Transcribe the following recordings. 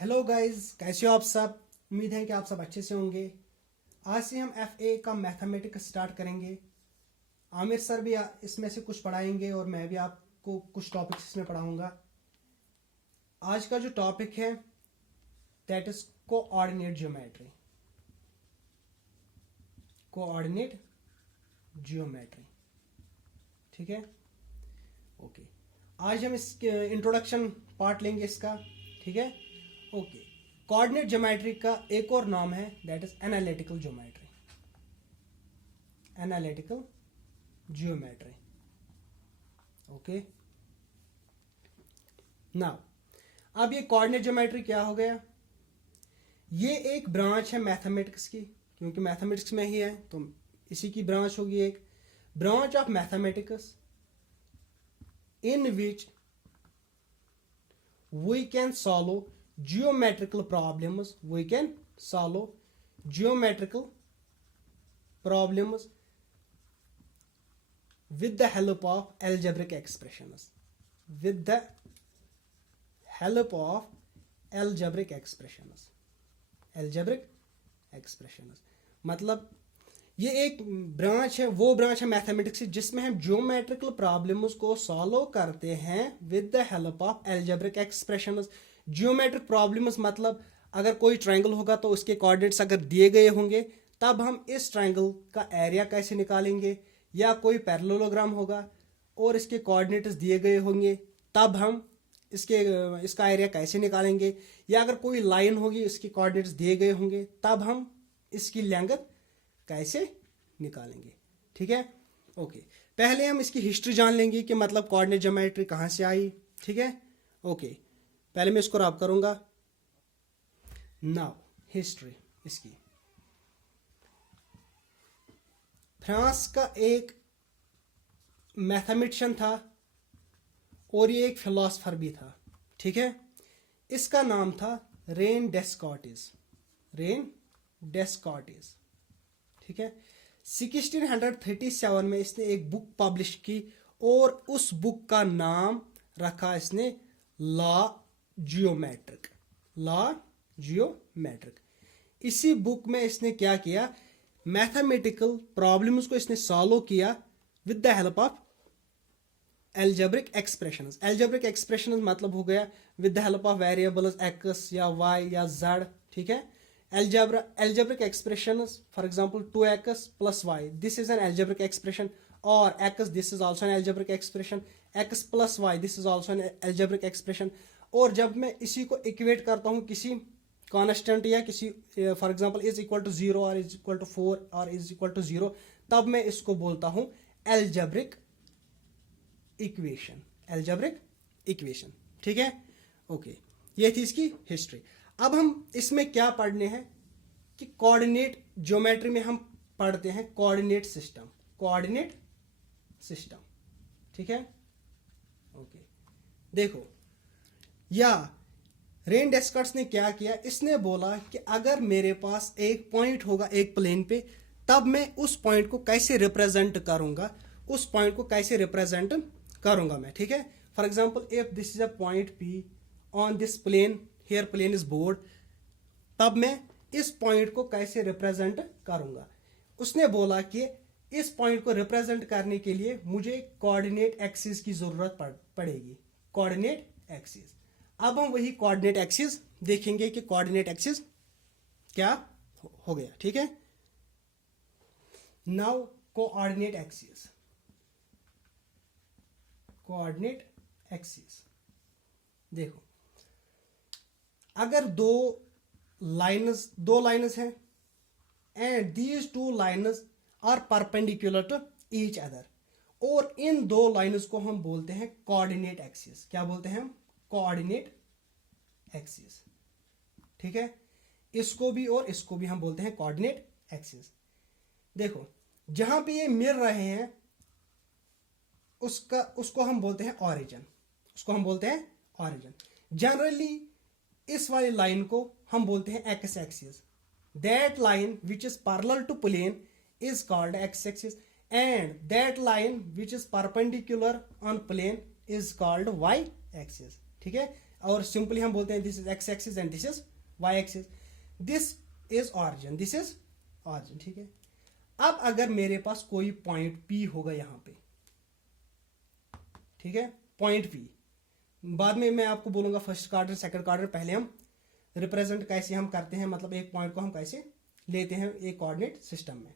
Hello guys, कैसे हो आप सब। उम्मीद है कि आप सब अच्छे से होंगे। आज से हम FA का मैथमेटिक्स स्टार्ट करेंगे। आमिर सर भी इसमें से कुछ पढ़ाएंगे और मैं भी आपको कुछ टॉपिक्स इसमें पढ़ाऊंगा। आज का जो टॉपिक है that is coordinate geometry. Coordinate geometry, ठीक है। ओके, आज हम इस इंट्रोडक्शन पार्ट लेंगे इसका, ठीक है। ओके, कोऑर्डिनेट ज्योमेट्री का एक और नाम है that is analytical geometry. Analytical geometry, okay. Now अब ये कोऑर्डिनेट ज्योमेट्री क्या हो गया, ये एक ब्रांच है मैथमेटिक्स की, क्योंकि मैथमेटिक्स में ही है तो इसी की ब्रांच होगी, एक branch of mathematics in which we can solve geometrical problems. We can solve geometrical problems with the help of algebraic expressions. With the help of algebraic expressions. Algebraic expressions मतलब ये एक ब्रांच है, वो branch है mathematics जिसमें हम geometrical problems को solve करते हैं with the help of algebraic expressions. Geometric problems मतलब अगर कोई ट्रायंगल होगा तो उसके कोऑर्डिनेट्स अगर दिए गए होंगे तब हम इस ट्रायंगल का एरिया कैसे निकालेंगे, या कोई पैरेललोग्राम होगा और इसके कोऑर्डिनेट्स दिए गए होंगे तब हम इसका एरिया कैसे निकालेंगे, या अगर कोई लाइन होगी इसके कोऑर्डिनेट्स दिए गए होंगे तब हम इसकी लेंथ कैसे निकालेंगे, ठीक है। ओके, पहले हम इसकी हिस्ट्री जान लेंगे कि मतलब कोऑर्डिनेट ज्योमेट्री कहां से आई, ठीक है। ओके, पहले मैं इसको रब करूंगा। नाउ हिस्ट्री इसकी, फ्रांस का एक मैथमेटिशियन था और ये एक फिलोसफर भी था, ठीक है। इसका नाम था रेन डेस्कार्टिस। रेन डेस्कार्टिस, ठीक है। 1637 में इसने एक बुक पब्लिश की और उस बुक का नाम रखा इसने लॉ जियोमेट्रिक। लॉ जियोमेट्रिक, इसी बुक में इसने क्या किया, मैथमेटिकल प्रॉब्लम्स को इसने सॉल्व किया with the help of algebraic expressions. Algebraic expressions मतलब हो गया with the help of variables x या y या z, ठीक है। Algebraic expressions, for example 2x plus y, this is an algebraic expression, or x, this is also an algebraic expression, x plus y, this is also an algebraic expression। और जब मैं इसी को equate करता हूँ किसी कांस्टेंट या किसी for example is equal to 0 और इज इक्वल टू 4 और इज इक्वल टू 0, तब मैं इसको बोलता हूँ एल्जेब्रिक इक्वेशन। एल्जेब्रिक इक्वेशन, ठीक है। ओके, ये थी इसकी हिस्ट्री। अब हम इसमें क्या पढ़ने हैं कि कोऑर्डिनेट ज्योमेट्री में हम पढ़ते हैं कोऑर्डिनेट सिस्टम। कोऑर्डिनेट सिस्टम, ठीक है। ओके, देखो, या रेन डेस्कार्ट्स ने क्या किया, इसने बोला कि अगर मेरे पास एक पॉइंट होगा एक प्लेन पे तब मैं उस पॉइंट को कैसे रिप्रेजेंट करूंगा, उस पॉइंट को कैसे रिप्रेजेंट करूंगा मैं, ठीक है। For example if this is a point P on this plane, here plane is board, तब मैं इस पॉइंट को कैसे रिप्रेजेंट करूंगा। उसने बोला कि इस पॉइंट को रिप्रेजेंट करने के लिए मुझे कोऑर्डिनेट एक्सिस की जरूरत पड़ेगी। कोऑर्डिनेट एक्सिस, अब हम वही कोऑर्डिनेट एक्सिस देखेंगे कि कोऑर्डिनेट एक्सिस क्या हो गया, ठीक है। Now coordinate axis, coordinate axis, देखो, अगर दो लाइन्स हैं and these two lines are perpendicular to each other, और इन दो लाइन्स को हम बोलते हैं कोऑर्डिनेट एक्सिस। क्या बोलते हैं हम? कोऑर्डिनेट एक्सिस, ठीक है। इसको भी और इसको भी हम बोलते हैं कोऑर्डिनेट एक्सिस। देखो, जहां पे ये मिल रहे हैं उसको हम बोलते हैं ऑरिजिन। उसको हम बोलते हैं ऑरिजिन। जनरली इस वाली लाइन को हम बोलते हैं X axis. That line which is parallel to plane is called X axis, and that line which is perpendicular on plane is called Y axis, ठीक है। और सिंपली हम बोलते हैं this is X axis and this is Y axis, this is origin, this is origin, ठीक है। अब अगर मेरे पास कोई पॉइंट P होगा यहां पे, ठीक है, पॉइंट P, बाद में मैं आपको बोलूंगा फर्स्ट क्वाड्रेंट सेकंड क्वाड्रेंट, पहले हम रिप्रेजेंट कैसे हम करते हैं, मतलब एक पॉइंट को हम कैसे लेते हैं एक कोऑर्डिनेट सिस्टम में।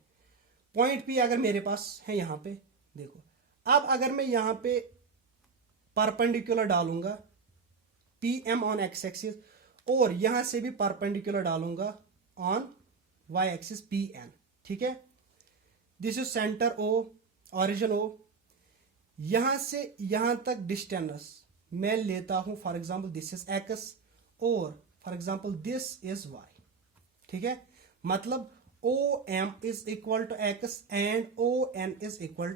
पॉइंट P अगर मेरे पास है यहाँ पे, देखो अब अगर मैं यहाँ पे परपेंडिकुलर डालूंगा PM ऑन एक्स एक्सिस और यहां से भी परपेंडिकुलर डालूंगा ऑन वाई एक्सिस PN, ठीक है। This is centre O, origin O, यहां से यहां तक डिस्टेंस मैं लेता हूं, for example this is X और for example this is Y, ठीक है। मतलब OM is equal to X and ON is equal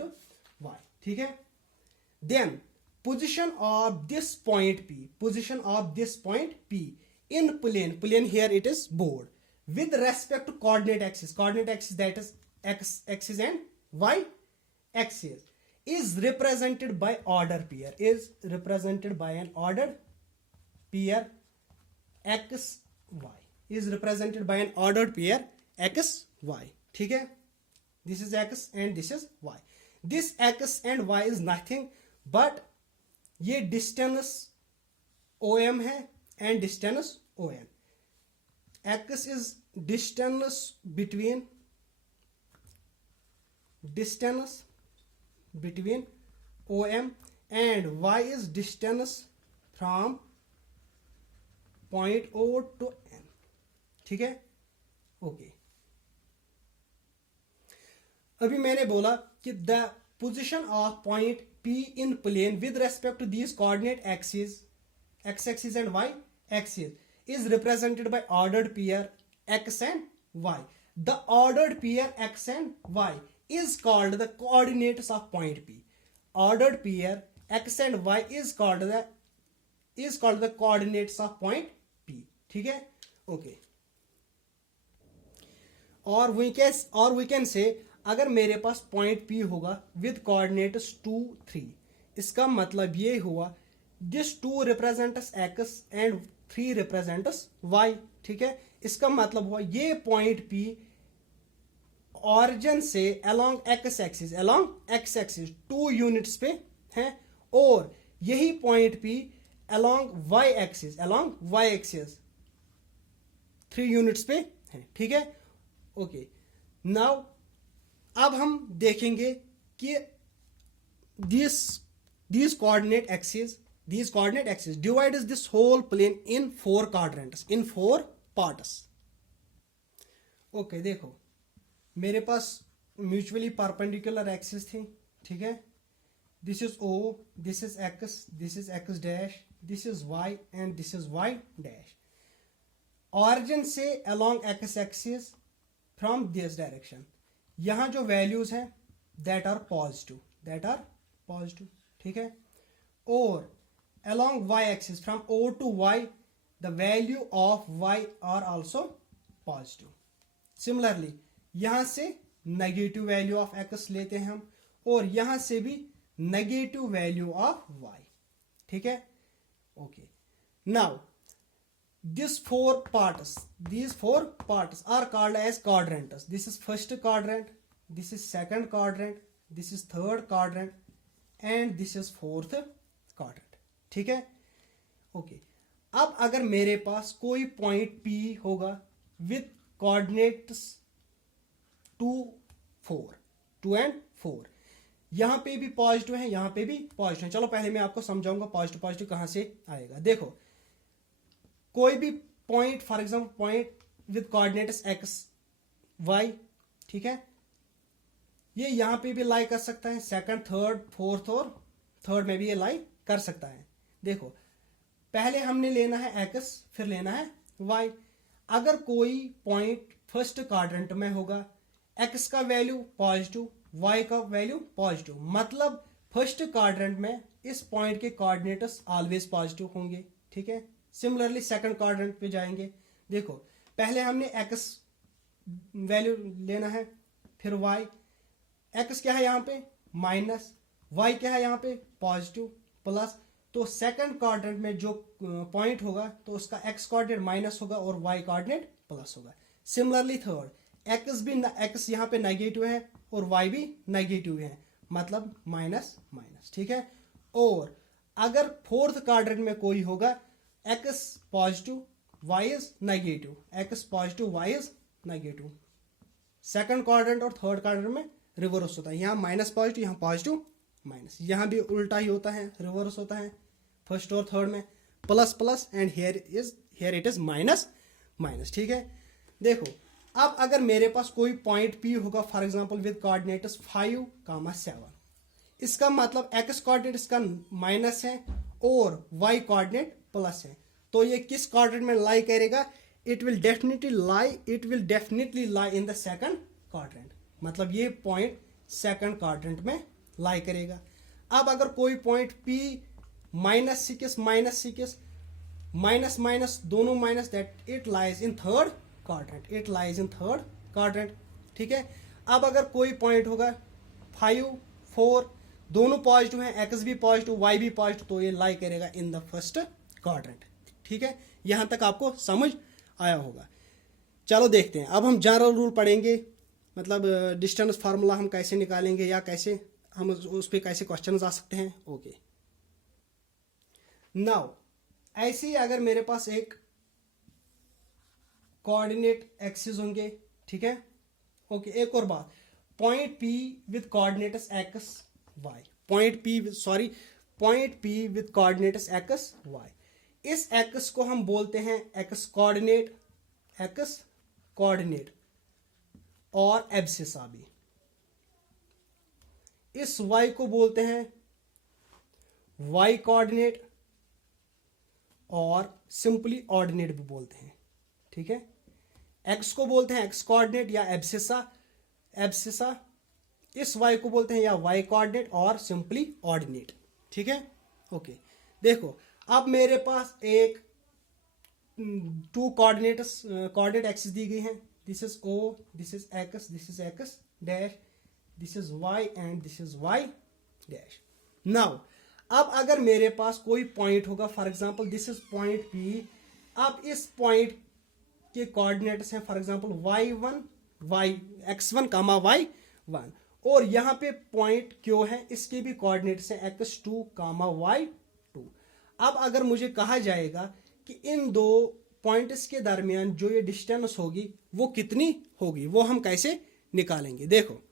to Y, ठीक है। Then position of this point P in plane here it is board with respect to coordinate axis that is x axis and y axis is represented by order pair, is represented by an ordered pair x y, is represented by an ordered pair x y, ठीक है। this is x and this is y, this x and y is nothing but ये distance OM है and distance ON, x is distance between OM and y is distance from point O to N, ठीक है, okay. अभी मैंने बोला कि the position of point P in plane with respect to these coordinate axes, x axis and y axis, is represented by ordered pair x and y. The ordered pair x and y is called the coordinates of point P. Ordered pair x and y is called the coordinates of point P, ठीक है, okay. और we can say अगर मेरे पास point P होगा with coordinates 2 3, इसका मतलब ये हुआ this 2 represents x and 3 represents y, ठीक है। इसका मतलब हुआ ये पॉइंट P ऑरिजिन से अलोंग x एक्सिस 2 यूनिट्स पे है और यही point P along y axis 3 units पे है, ठीक है, ओके। नाउ अब हम देखेंगे कि these coordinate axes divides this whole plane in 4 quadrants, in 4 parts, okay. देखो मेरे पास म्यूचुअली परपेंडिकुलर एक्सिस थी, ठीक है, this is O, this is X dash, this is Y and this is Y dash. Origin से along X axis from this direction, यहां जो values हैं दैट आर पॉजिटिव, ठीक है, और along y axis from O to Y the value of y are also positive. Similarly यहां से negative value of x लेते हैं हम और यहां से भी नेगेटिव वैल्यू ऑफ y, ठीक है, okay. Now these four parts are called as quadrants. This is first quadrant, this is second quadrant, this is third quadrant and this is fourth quadrant, ठीक है, ओके। अब अगर मेरे पास कोई point P होगा with coordinates 2 and 4, यहां पे भी पॉजिटिव है, यहां पे भी पॉजिटिव है। चलो पहले मैं आपको समझाऊंगा पॉजिटिव कहां से आएगा। देखो कोई भी point, for example point with coordinates x y, ठीक है, ये यहां पे भी लाई कर सकता है, सेकंड थर्ड फोर्थ और थर्ड में भी ये लाई कर सकता है। देखो पहले हमने लेना है x, फिर लेना है y। अगर कोई पॉइंट फर्स्ट क्वाड्रेंट में होगा, x का वैल्यू पॉजिटिव, y का वैल्यू पॉजिटिव, मतलब फर्स्ट क्वाड्रेंट में इस पॉइंट के कोऑर्डिनेट्स ऑलवेज पॉजिटिव होंगे, ठीक है। सिमिलरली सेकंड क्वाड्रेंट पे जाएंगे, देखो पहले हमने x वैल्यू लेना है, फिर y, x क्या है यहाँ पे माइनस, y क्या है यहाँ पे पॉजिटिव प्लस, तो सेकंड क्वाड्रेंट में जो पॉइंट होगा तो उसका एक्स कोऑर्डिनेट माइनस होगा और वाई कोऑर्डिनेट प्लस होगा। सिमिलरली थर्ड एक्स यहाँ पे नेगेटिव है और वाई भी नेगेटिव है, मतलब माइनस माइनस, ठीक है। और अगर फोर्थ क्वाड्रेंट में कोई होगा X positive Y is negative, X positive Y is negative, second quadrant और थर्ड क्वाड्रेंट में रिवर्स होता है, यहाँ माइनस पॉजिटिव यहाँ पॉजिटिव माइनस, यहाँ भी उल्टा ही होता है, रिवर्स होता है फर्स्ट और थर्ड में, plus plus and here it is minus minus, ठीक है। देखो अब अगर मेरे पास कोई पॉइंट पी होगा फॉर एग्जांपल विद कोऑर्डिनेट्स 5,7, इसका मतलब एक्स कोऑर्डिनेट इसका माइनस है और वाई कोऑर्डिनेट प्लस है, तो ये किस कोऑर्डिनेट में लाई करेगा? It will definitely lie in the second quadrant, मतलब ये पॉइंट सेकंड क्वाड्रेंट में लाई करेगा। अब अगर कोई पॉइंट P -6 माइनस माइनस दोनों minus, that it lies in third quadrant, ठीक है। अब अगर कोई पॉइंट होगा 5, 4 दोनों पॉजिटिव हैं, एक्स भी पॉजिटिव वाई भी पॉजिटिव, तो ये लाई करेगा इन द फर्स्ट क्वाड्रेंट, ठीक है। यहां तक आपको समझ आया होगा। चलो देखते हैं, अब हम जनरल रूल पढ़ेंगे, मतलब डिस्टेंस फार्मूला हम कैसे निकालेंगे या कैसे हम उस पर कैसे क्वेश्चन आ सकते हैं। ओके, नाउ ऐसे ही अगर मेरे पास एक कोऑर्डिनेट एक्सिस होंगे, ठीक है। ओके, एक और बात, point P with coordinates X Y, point P with coordinates X Y, इस एक्स को हम बोलते हैं एक्स कोऑर्डिनेट और एब्सिसा भी, इस y को बोलते हैं y कोऑर्डिनेट और सिंपली ऑर्डिनेट भी बोलते हैं, ठीक है। x को बोलते हैं x कोऑर्डिनेट या एब्सिसा, इस y को बोलते हैं या y कोऑर्डिनेट और सिंपली ऑर्डिनेट, ठीक है। ओके, देखो अब मेरे पास एक 2 कोऑर्डिनेट एक्सिस दी गई हैं, this is O, this is x dash, this is y and this is y dash. Now अब अगर मेरे पास कोई पॉइंट होगा, for example this is point P, अब इस पॉइंट के कोऑर्डिनेट्स हैं for example x1 comma y1, और यहाँ पे पॉइंट Q है, इसके भी कोऑर्डिनेट्स हैं x2 कामा y2। अब अगर मुझे कहा जाएगा कि इन दो पॉइंट्स के दरमियान जो ये डिस्टेंस होगी वो कितनी होगी, वो हम कैसे निकालेंगे। देखो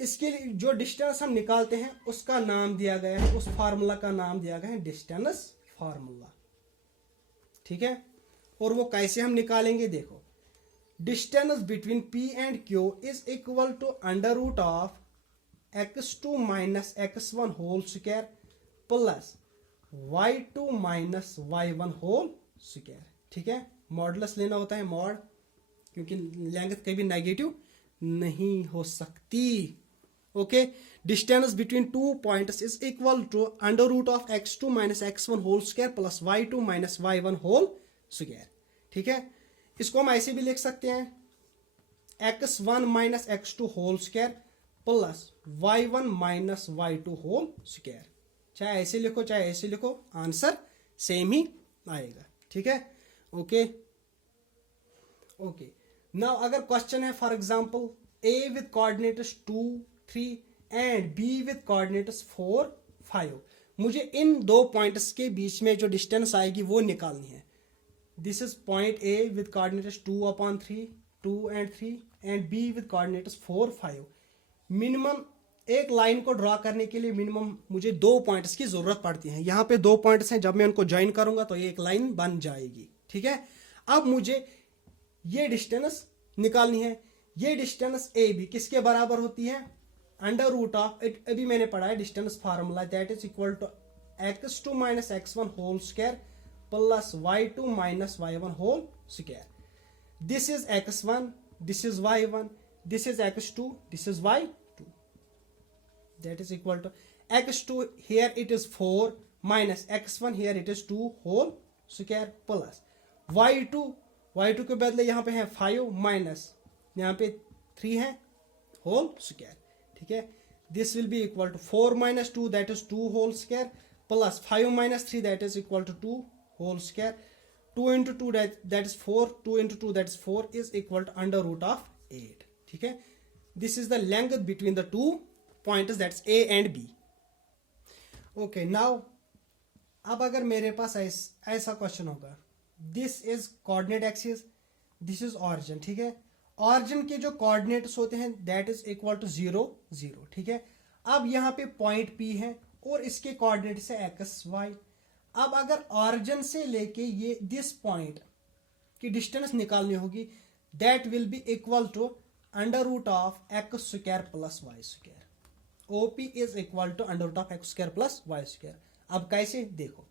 इसके लिए जो डिस्टेंस हम निकालते हैं उसका नाम दिया गया है, उस फार्मूला का नाम दिया गया है डिस्टेंस फार्मूला, ठीक है। और वो कैसे हम निकालेंगे, देखो distance between P and Q is equal to under root of x2 minus x1 whole square plus y2 minus y1 whole square, ठीक है। मॉडुलस लेना होता है मॉड, क्योंकि लेंथ कभी नेगेटिव नहीं हो सकती। Okay, distance between 2 points is equal to under root of x2 minus x1 whole square plus y2 minus y1 whole square, ठीक है। इसको हम ऐसे भी लिख सकते हैं x1 minus x2 whole square plus y1 minus y2 whole square, चाहे ऐसे लिखो चाहे ऐसे लिखो, आंसर सेम ही आएगा, ठीक है। ओके ओके, नाउ अगर क्वेश्चन है for example A with coordinates 2, 3 and B with coordinates 4, 5, मुझे इन दो पॉइंट्स के बीच में जो डिस्टेंस आएगी वो निकालनी है। This is point A with coordinates 2/3, 2 and 3 and B with coordinates 4, 5। Minimum एक लाइन को ड्रॉ करने के लिए मिनिमम मुझे 2 पॉइंट्स की जरूरत पड़ती है। यहाँ पे 2 पॉइंट्स हैं, जब मैं उनको ज्वाइन करूंगा तो ये एक लाइन बन जाएगी, ठीक है। अब मुझे ये डिस्टेंस निकालनी है। ये डिस्टेंस ए बी किसके बराबर होती है? अंडर रूट ऑफ, अभी मैंने पढ़ा है distance formula, that is equal to x2 minus x1 whole square plus y2 minus y1 whole square. This is x1, this is y1, this is x2, this is y2, that is equal to x2 here it is 4 minus x1 here it is 2 whole square plus y2 के बदले यहाँ पे है 5 minus यहाँ पे 3 है whole square, ठीक है। this will be equal to 4 minus 2 that is 2 whole square plus 5 minus 3 that is equal to 2 whole square. 2 into 2 that is 4, 2 into 2 that is 4 is equal to under root of 8. ठीक है, this is the length between the two points, that's A and B. Okay, now अब अगर मेरे पास ऐसा question होगा, this is coordinate axis, this is origin. ठीक है, origin के जो कोऑर्डिनेट्स होते हैं दैट इज इक्वल टू 0 0. ठीक है, अब यहाँ पे पॉइंट P है और इसके कोऑर्डिनेट्स है एक्स वाई. अब अगर ऑरिजिन से लेके ये दिस पॉइंट की डिस्टेंस निकालनी होगी, that will be equal to under root of X square plus Y square. OP is equal to under root of X square plus Y square. अब कैसे, देखो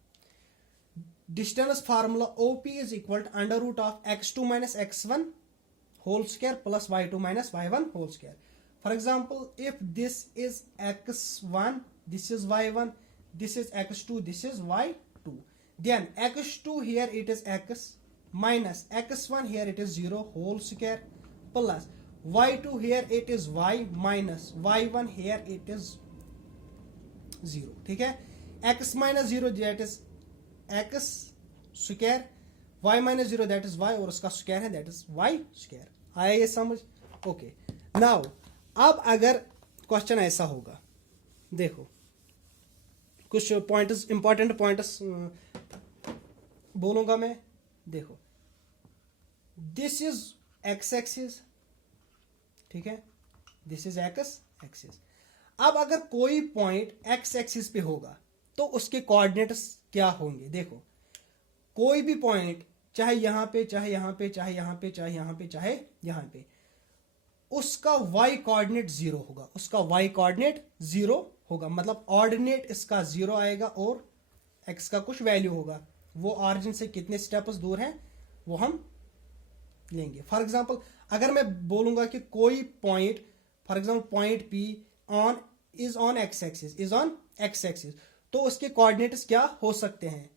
distance formula OP is equal to under root of x2 minus x1 whole square plus y2 minus y1 whole square. For example if this is x1, this is y1, this is x2, this is y2, then x2 here it is x minus x1 here it is 0 whole square plus y2 here it is y minus y1 here it is 0. ठीक है, x minus 0 that is x square, y minus 0 that is y और उसका square है that is y square. आया ये समझ? Okay, now अब अगर क्वेश्चन ऐसा होगा, देखो कुछ पॉइंट्स, इंपॉर्टेंट पॉइंट्स बोलूंगा मैं. देखो दिस इज एक्स एक्सिस, ठीक है, दिस इज एक्स एक्सिस. अब अगर कोई पॉइंट एक्स एक्सिस पे होगा तो उसके कोऑर्डिनेट्स क्या होंगे. देखो कोई भी पॉइंट, चाहे यहां पे, चाहे यहां पे, चाहे यहां पे, चाहे यहां पे, चाहे यहां पे, उसका y कोऑर्डिनेट 0 होगा. उसका y कोऑर्डिनेट 0 होगा, मतलब ऑर्डिनेट इसका 0 आएगा और x का कुछ वैल्यू होगा. वो ऑरिजिन से कितने स्टेप्स दूर है वो हम लेंगे. फॉर एग्जांपल अगर मैं बोलूंगा कि कोई point, for example point P is on x axis, is on x axis, तो उसके कोऑर्डिनेट्स क्या हो सकते हैं,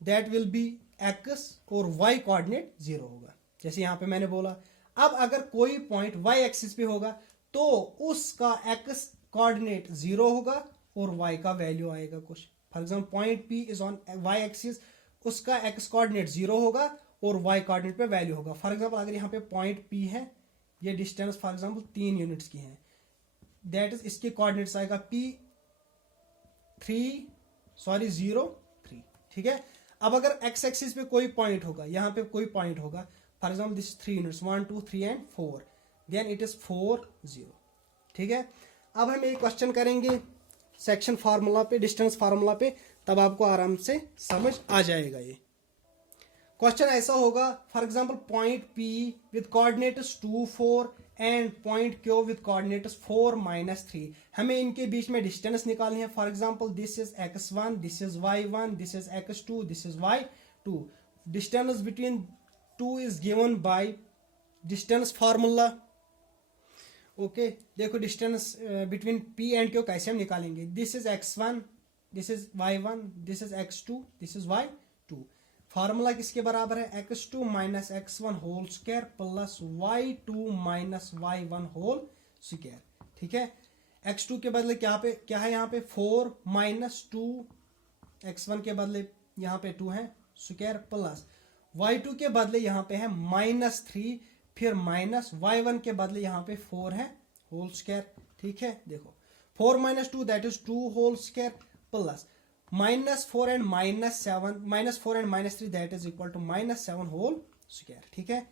दैट विल बी x और y कोऑर्डिनेट 0 होगा, जैसे यहां पे मैंने बोला. अब अगर कोई पॉइंट y एक्सिस पे होगा तो उसका x कोऑर्डिनेट 0 होगा और y का वैल्यू आएगा कुछ. For example point P is on y axis, उसका x कोऑर्डिनेट 0 होगा और y कोऑर्डिनेट पे वैल्यू होगा. फॉर एग्जांपल अगर यहाँ पे पॉइंट P है, ये डिस्टेंस फॉर एग्जांपल 3 यूनिट्स की है, दैट इज इसके कोऑर्डिनेट्स आएगा P 0 3. ठीक है, अब अगर x एक्सिस पे कोई पॉइंट होगा, यहाँ पे कोई पॉइंट होगा, for example this 3 units 1 2 3 and 4, then it is 4 0. ठीक है, अब हम एक क्वेश्चन करेंगे सेक्शन फार्मूला पे, डिस्टेंस फार्मूला पे, तब आपको आराम से समझ आ जाएगा. ये क्वेश्चन ऐसा होगा, for example point P with coordinates 2 4 and point Q with coordinates 4 minus 3. हमें इनके बीच में डिस्टेंस निकालनी है. For example this is x1, this is y1, this is x2, this is y2. Distance between 2 is given by distance formula. Okay, देखो distance between P and Q कैसे हम निकालेंगे. This is x1, this is y1, this is x2, this is y2. Formula किसके बराबर है, x2 minus x1 whole square plus y2 minus y1 whole square. ठीक है, x2 के बदले क्या है यहाँ पे 4 माइनस 2, x1 के बदले यहाँ पे 2 है स्क्वायर प्लस y2 के बदले यहाँ पे है -3, फिर माइनस y1 के बदले यहाँ पे 4 है होल स्क्वायर. ठीक है, देखो 4 minus 2 that is 2 whole square plus -4 and -7, -4 and -3 that is equal to -7 whole square. ठीक है,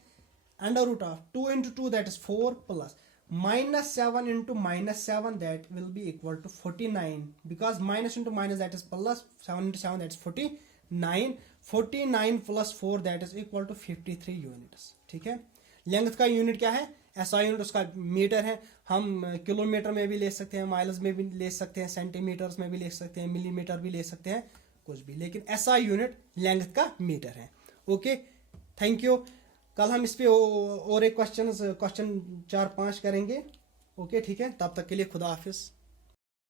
under root of 2 into 2 that is 4 plus -7 into -7 that will be equal to 49, because minus into minus that is plus, 7 into 7 that is 49, 49 plus 4 that is equal to 53 units. ठीक है, length का unit क्या है, SI unit उसका metre है. हम kilometre में भी ले सकते हैं, माइल्स में भी ले सकते हैं, सेंटीमीटर्स में भी ले सकते हैं, मिलीमीटर भी ले सकते हैं, कुछ भी, लेकिन SI यूनिट लेंथ का मीटर है. Okay, thank you. कल हम इस पे और एक क्वेश्चन 4-5 करेंगे. ओके, ठीक है, तब तक के लिए खुदा हाफिज.